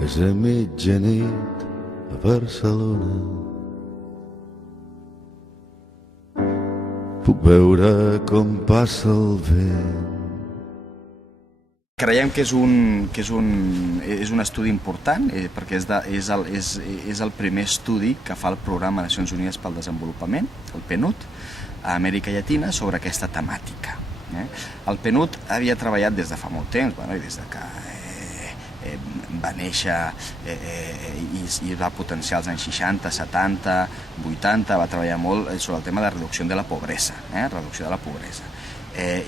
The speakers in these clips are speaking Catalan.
És a mitjanit a Barcelona. Puc veure com passa el vent. Creiem que és un estudi important perquè és el primer estudi que fa el Programa de Nacions Unides pel Desenvolupament, el PNUD, a Amèrica Llatina sobre aquesta temàtica. El PNUD havia treballat des de fa molt temps, i des de que va néixer i va potenciar als anys 60, 70, 80, va treballar molt sobre el tema de reducció de la pobresa,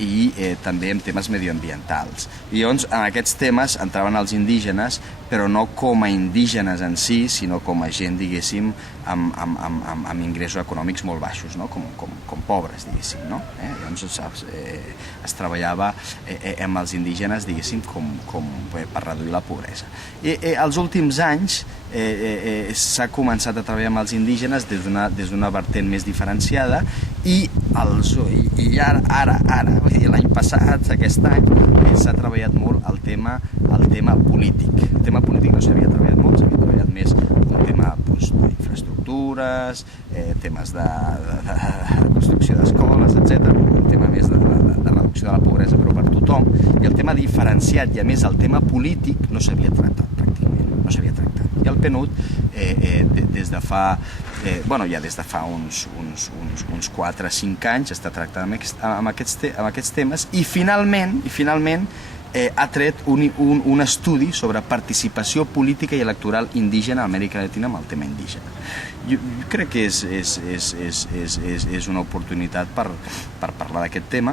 i també en temes medioambientals. I llavors en aquests temes entraven els indígenes, però no com a indígenes en si, sinó com a gent, diguéssim, amb ingressos econòmics molt baixos, com pobres, diguéssim. Llavors es treballava amb els indígenes, diguéssim, per reduir la pobresa. I els últims anys s'ha començat a treballar amb els indígenes des d'una vertent més diferenciada i ara, l'any passat, aquest any, s'ha treballat molt el tema polític. El tema polític no s'havia treballat molt, s'havia treballat més un tema d'infraestructures, temes de construcció d'escoles, etc., un tema més de reducció de la pobresa, però per tothom, i el tema diferenciat i a més el tema polític no s'havia tractat pràcticament, no s'havia tractat. I el PNUD des de fa uns 4 o 5 anys està tractant amb aquests temes i finalment ha tret un estudi sobre participació política i electoral indígena a Amèrica Llatina amb el tema indígena. Jo crec que és una oportunitat per parlar d'aquest tema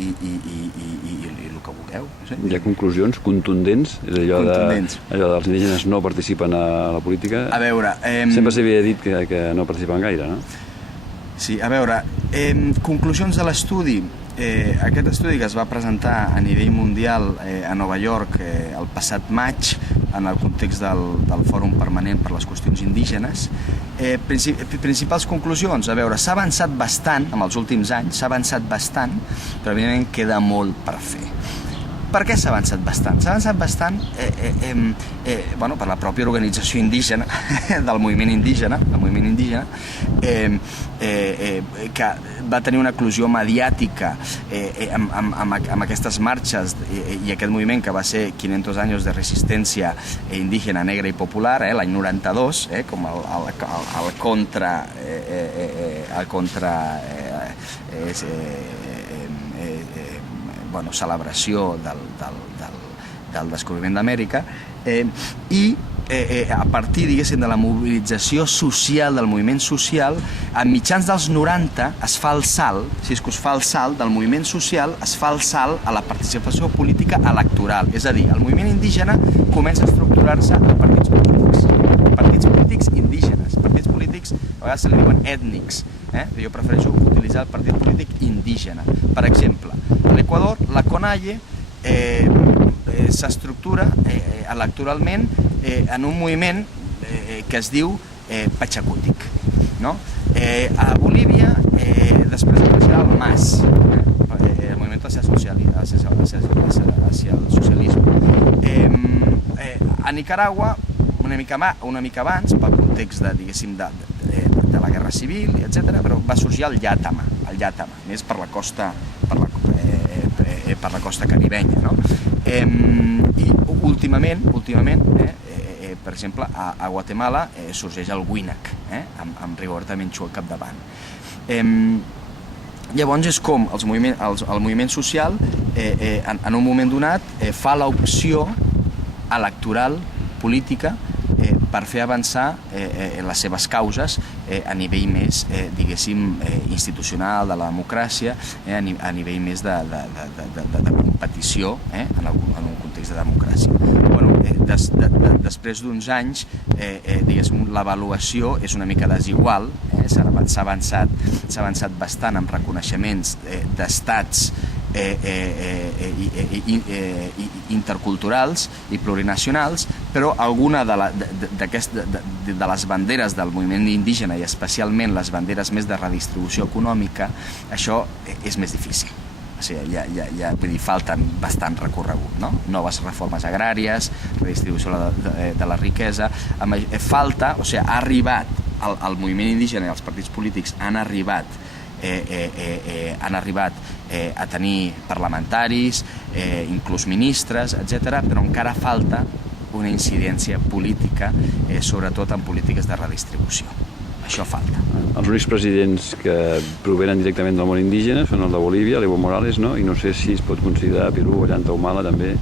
i el que vulgueu. Hi ha conclusions contundents? Allò dels indígenes no participen a la política? A veure... Sempre s'havia dit que no participen gaire, no? Sí, a veure, conclusions de l'estudi. Aquest estudi que es va presentar a nivell mundial a Nova York el passat maig en el context del Fòrum Permanent per les Qüestions Indígenes. Principals conclusions, a veure, s'ha avançat bastant en els últims anys, però evidentment queda molt per fer. Per què s'ha avançat bastant? S'ha avançat bastant per la pròpia organització indígena, del moviment indígena, que va tenir una eclosió mediàtica amb aquestes marxes i aquest moviment que va ser 500 anys de resistència indígena, negra i popular, l'any 92, com el contra celebració del descobriment d'Amèrica i a partir, diguéssim, de la mobilització social, del moviment social, a mitjans dels 90 es fa el salt, del moviment social es fa el salt a la participació política electoral. És a dir, el moviment indígena comença a estructurar-se en partits polítics indígenes, partits polítics, a vegades se li diuen ètnics, jo prefereixo utilitzar el partit polític indígena. Per exemple, a l'Equador, la CONAIE s'estructura electoralment en un moviment que es diu Pachacútic. A Bolívia després apareixerà el MAS, el moviment hacia el socialisme. A Nicaragua, una mica abans, pel context de la guerra civil, etc., però va sorgir el Llátama, més per la costa caribenya. I últimament, per exemple, a Guatemala sorgeix el WINAC, amb Rigoberta Menchú al capdavant. Llavors és com el moviment social en un moment donat fa l'opció electoral política per fer avançar les seves causes a nivell més, diguéssim, institucional, de la democràcia, a nivell més de competició en un context de democràcia. Després d'uns anys, diguéssim, l'avaluació és una mica desigual, s'ha avançat bastant amb reconeixements d'estats interculturals i plurinacionals, però alguna de les banderes del moviment indígena i especialment les banderes més de redistribució econòmica, això és més difícil. O sigui, vull dir, falten bastant recorregut, no? Noves reformes agràries, redistribució de la riquesa, falta, o sigui, ha arribat el moviment indígena i els partits polítics han arribat a tenir parlamentaris, inclús ministres, etc., però encara falta una incidència política, sobretot en polítiques de redistribució. Això falta. Els únics presidents que provenen directament del món indígena són el de Bolívia, l'Evo Morales, no? I no sé si es pot considerar Perú, Ollanta Humala també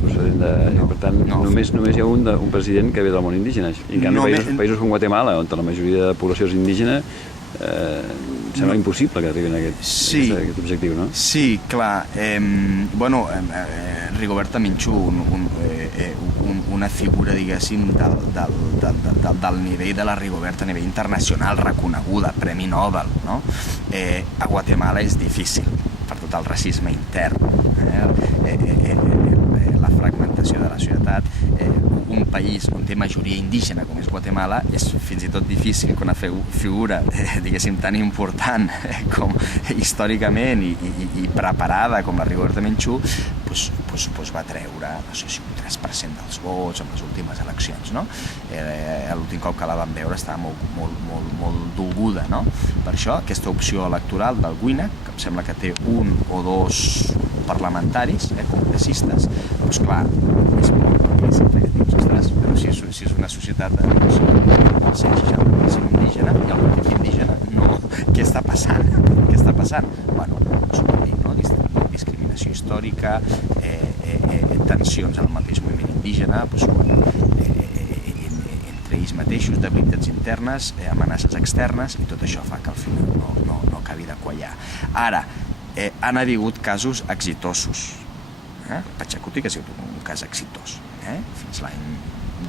procedent de... Per tant, només hi ha un president que ve del món indígena. I en canvi, països com Guatemala, on la majoria de població és indígena, sembla impossible que arribin a aquest objectiu, no? Sí, clar. Rigoberta Menchú, una figura, diguéssim, del nivell de la Rigoberta a nivell internacional, reconeguda, Premi Nobel, no? A Guatemala és difícil, per tot el racisme intern, la fragmentació de la societat. Un país on té majoria indígena com és Guatemala és fins i tot difícil que una figura, diguéssim, tan important com històricament i preparada com la Rigoberta Menchú va treure, no sé si un 3% dels vots en les últimes eleccions, no? L'últim cop que la vam veure estava molt dolguda, no? Per això, aquesta opció electoral del WINAC, que em sembla que té un o dos parlamentaris, congressistes, doncs clar, és molt difícil, però si és una societat de 160% indígena i el partit indígena, no, què està passant? Bueno, discriminació històrica, tensions en el mateix moviment indígena, entre ells mateixos, debilitats internes, amenaces externes, i tot això fa que al final no acabi de quallar. Ara, han hagut casos exitosos. Pachacuti, que ha sigut un cas exitós, fins l'any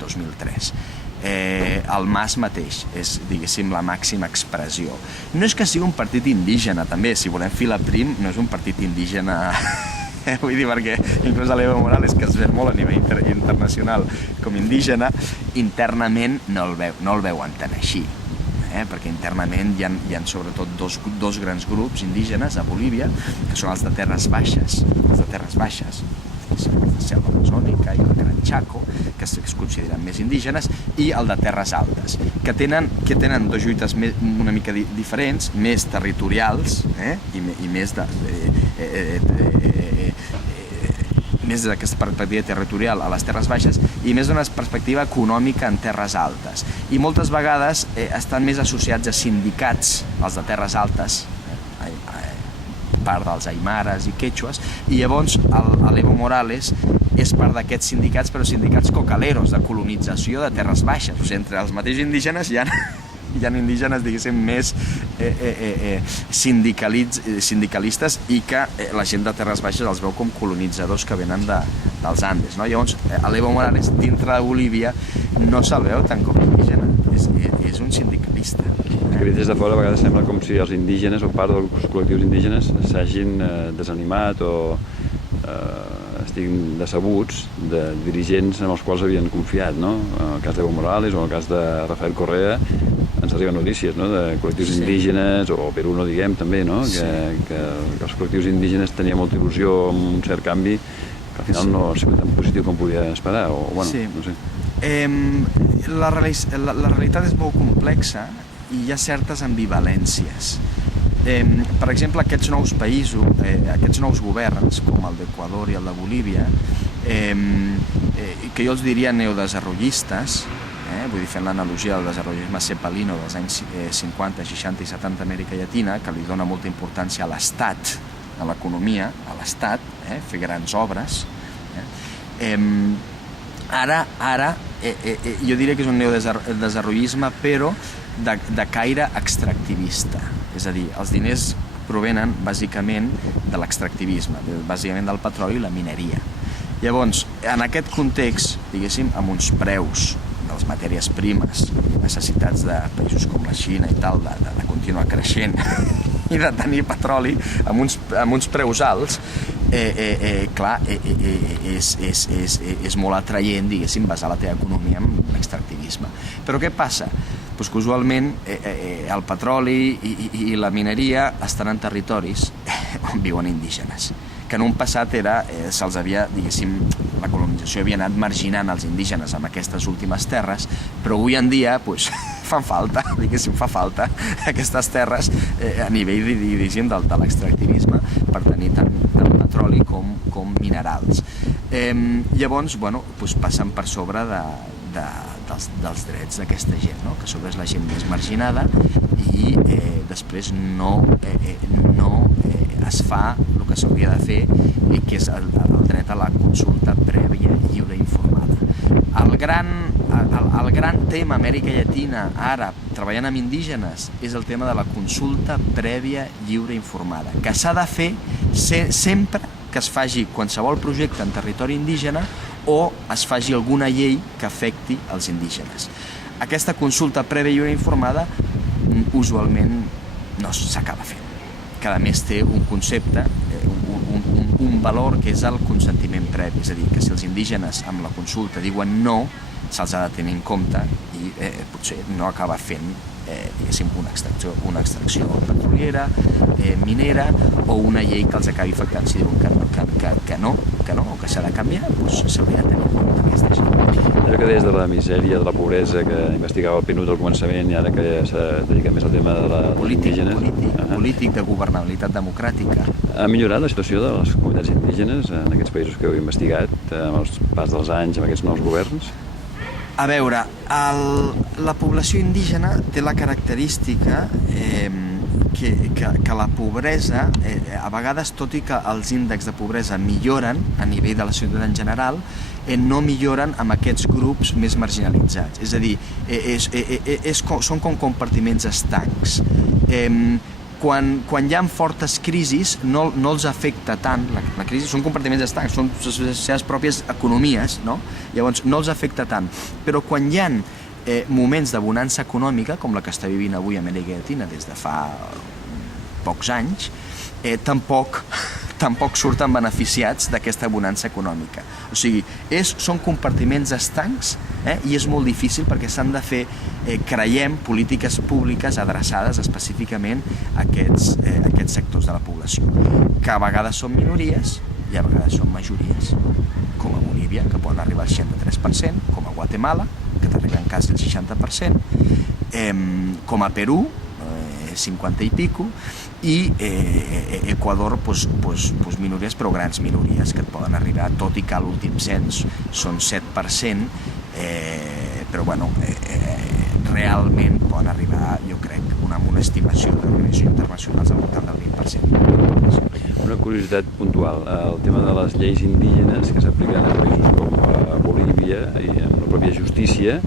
2003. El MAS mateix és, diguéssim, la màxima expressió. No és que sigui un partit indígena, també, si volem filar prim, no és un partit indígena, vull dir, perquè inclús l'Evo Morales, que es ve molt a nivell internacional com indígena, internament no el veuen tan així, perquè internament hi ha sobretot dos grans grups indígenes a Bolívia, que són els de terres baixes, la selva amazònica i el Gran Chaco, que es consideren més indígenes, i el de terres altes, que tenen dos lluites una mica diferents, més territorials, i més d'aquesta perspectiva territorial a les terres baixes i més d'una perspectiva econòmica en terres altes. I moltes vegades estan més associats a sindicats, els de terres altes, part dels aimares i quechues, i llavors l'Evo Morales és part d'aquests sindicats, però sindicats cocaleros, de colonització de terres baixes. O sigui, entre els mateixos indígenes hi ha indígenes, diguéssim, més sindicalistes i que la gent de terres baixes els veu com colonitzadors que venen dels Andes, no? Llavors, l'Evo Morales, dintre de Bolívia, no se'l veu tant com indígena, és un sindicalista. Des de fora a vegades sembla com si els indígenes o part dels col·lectius indígenes s'hagin desanimat o estiguin decebuts de dirigents en els quals havien confiat, no? En el cas d'Evo Morales o en el cas de Rafael Correa ens arriben notícies, no?, de col·lectius indígenes, o Perú no diguem també, no?, que els col·lectius indígenes tenien molta il·lusió amb un cert canvi que al final no ha sigut tan positiu com podia esperar, o bueno, no sé. La realitat és molt complexa i hi ha certes ambivalències. Per exemple, aquests nous països, aquests nous governs, com el d'Equador i el de Bolívia, que jo els diria neodesenvolupistes, vull dir, fent l'analogia del desenvolupisme cepalino dels anys 50, 60 i 70 d'Amèrica Llatina, que li dona molta importància a l'Estat, a l'economia, a l'Estat, fer grans obres. Ara, jo diria que és un neodesenvolupisme, però de caire extractivista. És a dir, els diners provenen bàsicament de l'extractivisme, bàsicament del petroli i la mineria. Llavors, en aquest context, diguéssim, amb uns preus de les matèries primes, necessitats de països com la Xina i tal, de continuar creixent i de tenir petroli amb uns preus alts, clar, és molt atraient, diguéssim, basar la teva economia en l'extractivisme. Però què passa? Doncs que usualment el petroli i la mineria estan en territoris on viuen indígenes, que en un passat se'ls havia, diguéssim, la colonització havia anat marginant els indígenes en aquestes últimes terres, però avui en dia fan falta, diguéssim, fa falta aquestes terres a nivell, diguéssim, de l'extractivisme per tenir tant petroli com minerals. Llavors, passen per sobre dels drets d'aquesta gent, que sobre és la gent més marginada i després no es fa el que s'hauria de fer, que és el dret a la consulta prèvia, lliure i informada. El gran tema a Amèrica Llatina ara, treballant amb indígenes, és el tema de la consulta prèvia, lliure i informada, que s'ha de fer sempre que es faci qualsevol projecte en territori indígena o es faci alguna llei que afecti els indígenes. Aquesta consulta prèvia, lliure i informada usualment no s'acaba fent. Cada més té un concepte, un valor, que és el consentiment previ, és a dir, que si els indígenes amb la consulta diuen no, se'ls ha de tenir en compte i potser no acaba fent una extracció petroliera, minera o una llei que els acabi afectant. Si diuen que no, o que s'ha de canviar, doncs s'hauria de tenir en compte aquesta gent. Allò que deies de la misèria, de la pobresa, que investigava el PNUD al començament i ara que ja s'ha dedicat més al tema dels indígenes. Polític, de governabilitat democràtica. Ha millorat la situació de les comunitats indígenes en aquests països que heu investigat amb els pas dels anys, amb aquests nous governs? A veure, la població indígena té la característica que la pobresa, a vegades, tot i que els índexs de pobresa milloren a nivell de la societat en general, no milloren amb aquests grups més marginalitzats. És a dir, són com compartiments estancs. Quan hi ha fortes crisis no els afecta tant, la crisi són compartiments estancs, són les seves pròpies economies, no? Llavors no els afecta tant, però quan hi ha moments de bonança econòmica, com la que està vivint avui a Amèrica Llatina des de fa pocs anys, tampoc surten beneficiats d'aquesta bonança econòmica. O sigui, són compartiments estancs i és molt difícil perquè s'han de fer, creiem, polítiques públiques adreçades específicament a aquests sectors de la població, que a vegades són minories i a vegades són majories, com a Bolívia, que poden arribar al 63%, com a Guatemala, que t'arriben quasi al 60%, com a Perú, 50 i pico, i Equador, minories, però grans minories, que et poden arribar, tot i que a l'últim cens són 7%, però realment poden arribar, jo crec, amb una estimació d'organitzacions internacionals al voltant del 20%. Una curiositat puntual, el tema de les lleis indígenes que s'apliquen a països com Bolívia i amb la pròpia justícia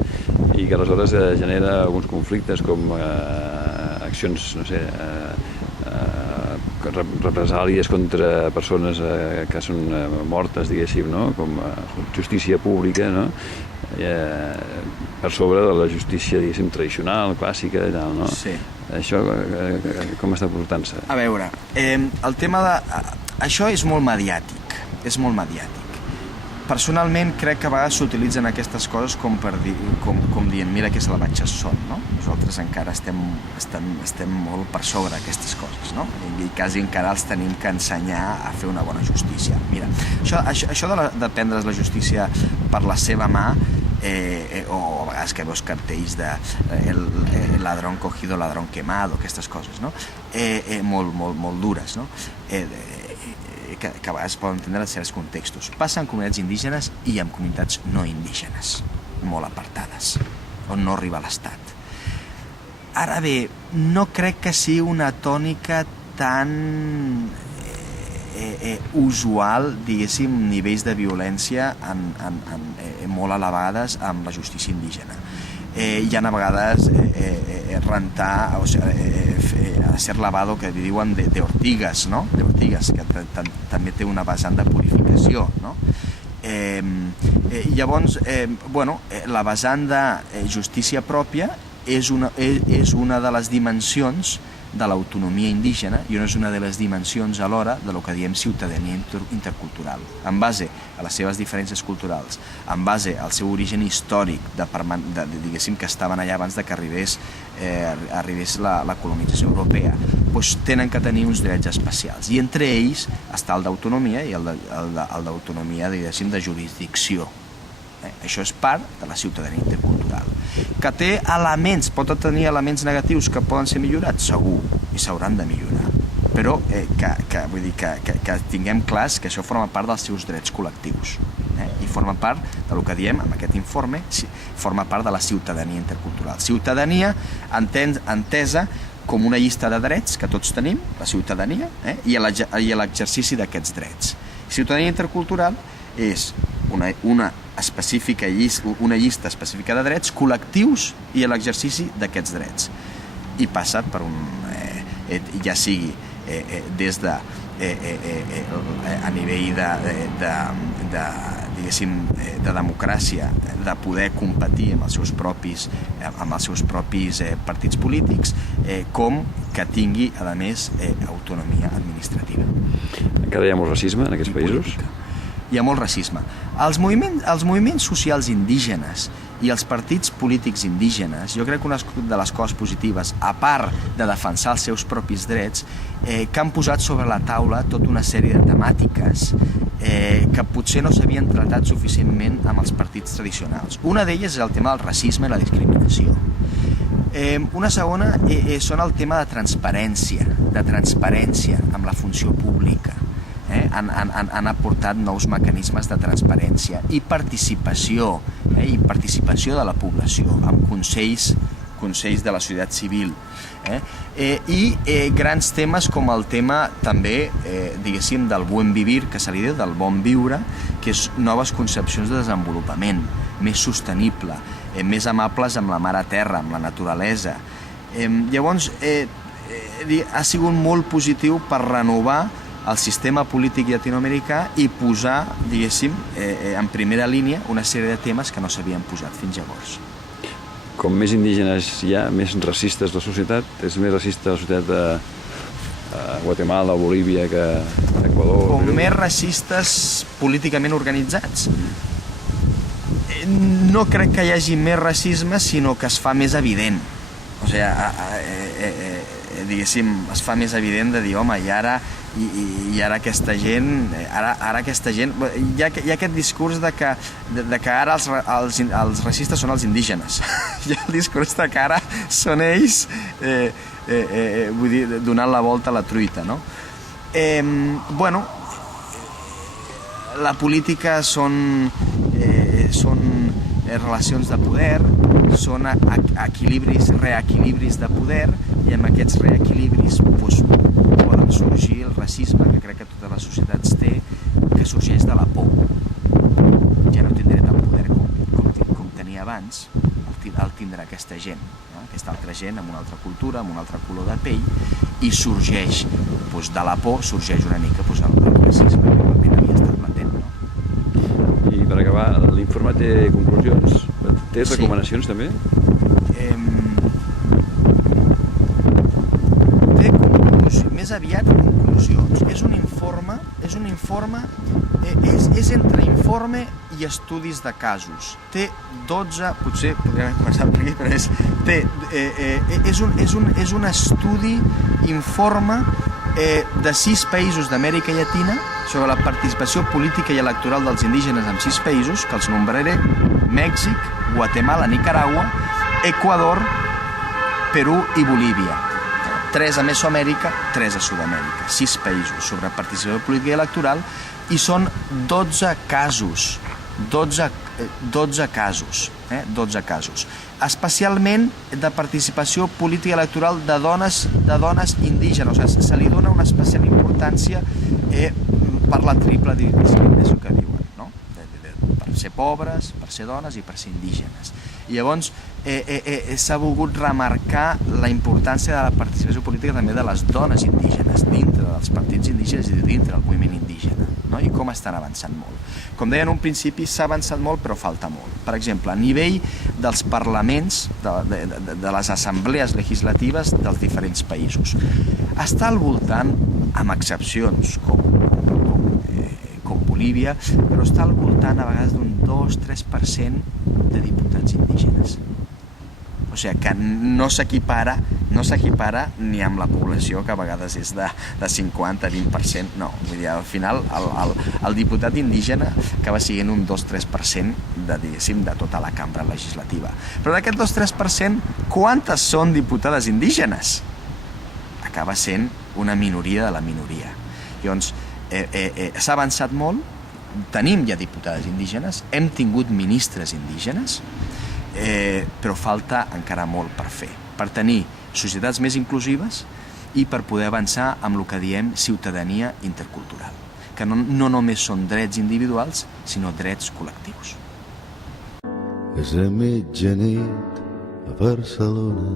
i que aleshores genera alguns conflictes com accions, no sé, represàlies contra persones que són mortes, diguéssim, no? Com justícia pública, no? Per sobre de la justícia, diguéssim, tradicional, clàssica i tal, no? Sí. Això com està portant-se? A veure, el tema de... Això és molt mediàtic, Personalment crec que a vegades s'utilitzen aquestes coses com dient mira que salvatges són, no? Nosaltres encara estem molt per sobre d'aquestes coses, no? I quasi encara els tenim que ensenyar a fer una bona justícia. Mira, això de prendre's la justícia per la seva mà, o a vegades que veus cartells de el ladrón cogido, ladrón quemado, aquestes coses, no? Molt dures, no? Que a vegades poden entendre en certs contextos. Passa en comunitats indígenes i en comunitats no indígenes, molt apartades, on no arriba l'Estat. Ara bé, no crec que sigui una tònica tan usual, diguéssim, nivells de violència molt elevades amb la justícia indígena. Hi ha a vegades rentar, o sigui, hacer lavado, que diuen de ortigues, no? De ortigues, que també té una vessant de purificació, no? Llavors, la vessant de justícia pròpia és una de les dimensions de l'autonomia indígena i és una de les dimensions alhora de lo que diem ciutadania intercultural, en base a les seves diferències culturals, en base al seu origen històric, diguéssim que estaven allà abans de que arribés la colonització europea, doncs tenen que tenir uns drets especials, i entre ells està el d'autonomia i el d'autonomia, diguéssim, de jurisdicció. Això és part de la ciutadania intercultural, que té elements, pot tenir elements negatius que poden ser millorats, segur, i s'hauran de millorar, però vull dir que tinguem clars que això forma part dels seus drets col·lectius, i forma part del que diem en aquest informe, forma part de la ciutadania intercultural. Ciutadania entesa com una llista de drets que tots tenim, la ciutadania, i l'exercici d'aquests drets. Ciutadania intercultural és una llista específica de drets col·lectius i l'exercici d'aquests drets. I passa per ja sigui des de a nivell de democràcia, de poder competir amb els seus propis partits polítics, com que tingui, a més, autonomia administrativa. Encara hi ha molt racisme en aquests països? Hi ha molt racisme. Els moviments socials indígenes i els partits polítics indígenes, jo crec que una de les coses positives, a part de defensar els seus propis drets, que han posat sobre la taula tota una sèrie de temàtiques que potser no s'havien tratat suficientment amb els partits tradicionals. Una d'elles és el tema del racisme i la discriminació. Una segona són el tema de transparència amb la funció pública. Han aportat nous mecanismes de transparència i participació de la població amb consells de la societat civil, i grans temes com el tema també, diguéssim, del buen vivir, que se li diu, del bon viure, que és noves concepcions de desenvolupament més sostenible, més amables amb la mare terra, amb la naturalesa. Llavors ha sigut molt positiu per renovar el sistema polític llatinoamericà i posar, diguéssim, en primera línia una sèrie de temes que no s'havien posat fins llavors. Com més indígenes hi ha, més racistes la societat? És més racista la societat de Guatemala o Bolívia que Equador? Com més racistes políticament organitzats. No crec que hi hagi més racisme, sinó que es fa més evident. O sigui, diguéssim, es fa més evident de dir, home, i ara aquesta gent, hi ha aquest discurs de que ara els racistes són els indígenes. Hi ha el discurs de que ara són ells, vull dir, donant la volta a la truita, no? Bueno, la política són relacions de poder, són reequilibris de poder, i amb aquests reequilibris poden sorgir el racisme, que crec que totes les societats té, que sorgeix de la por. Ja no tindré tant poder com tenia abans, el tindrà aquesta gent, aquesta altra gent amb una altra cultura, amb un altre color de pell, i sorgeix, de la por, sorgeix una mica el racisme, que realment havia estat latent. I per acabar, l'informe té conclusions? Té recomanacions també? Té conclusions, més aviat conclusions. És un informe, és entre informe i estudis de casos. Té 12, potser podríem començar per aquí, però és un estudi, informe de 6 països d'Amèrica Llatina sobre la participació política i electoral dels indígenes en 6 països, que els nombraré: Mèxic, Guatemala, Nicaragua, Equador, Perú i Bolívia. 3 a Mesoamèrica, 3 a Sud-amèrica. 6 països sobre participació política i electoral, i són 12 casos. 12 casos. Especialment de participació política i electoral de dones indígenes. O sigui, se li dona una especial importància per la triple discriminació que diuen, no? Per ser pobres, per ser dones i per ser indígenes. I llavors s'ha volgut remarcar la importància de la participació política també de les dones indígenes dintre dels partits indígenes i dintre del moviment indígena. no? I com estan avançant molt. Com deia en un principi, s'ha avançat molt, però falta molt. Per exemple, a nivell dels parlaments, de les assemblees legislatives dels diferents països, està al voltant, amb excepcions com Bolívia, però està al voltant a vegades d'un 2-3% de diputats indígenes. O sigui que no s'equipara ni amb la població, que a vegades és de 50-20%, no. Vull dir, al final el diputat indígena acaba sent un 2-3% de tota la cambra legislativa. Però d'aquest 2-3%, quantes són diputades indígenes? Acaba sent una minoria de la minoria. Llavors, s'ha avançat molt, tenim ja diputades indígenes, hem tingut ministres indígenes, però falta encara molt per fer, per tenir societats més inclusives i per poder avançar amb el que diem ciutadania intercultural, que no només són drets individuals, sinó drets col·lectius. És a mitjanit a Barcelona,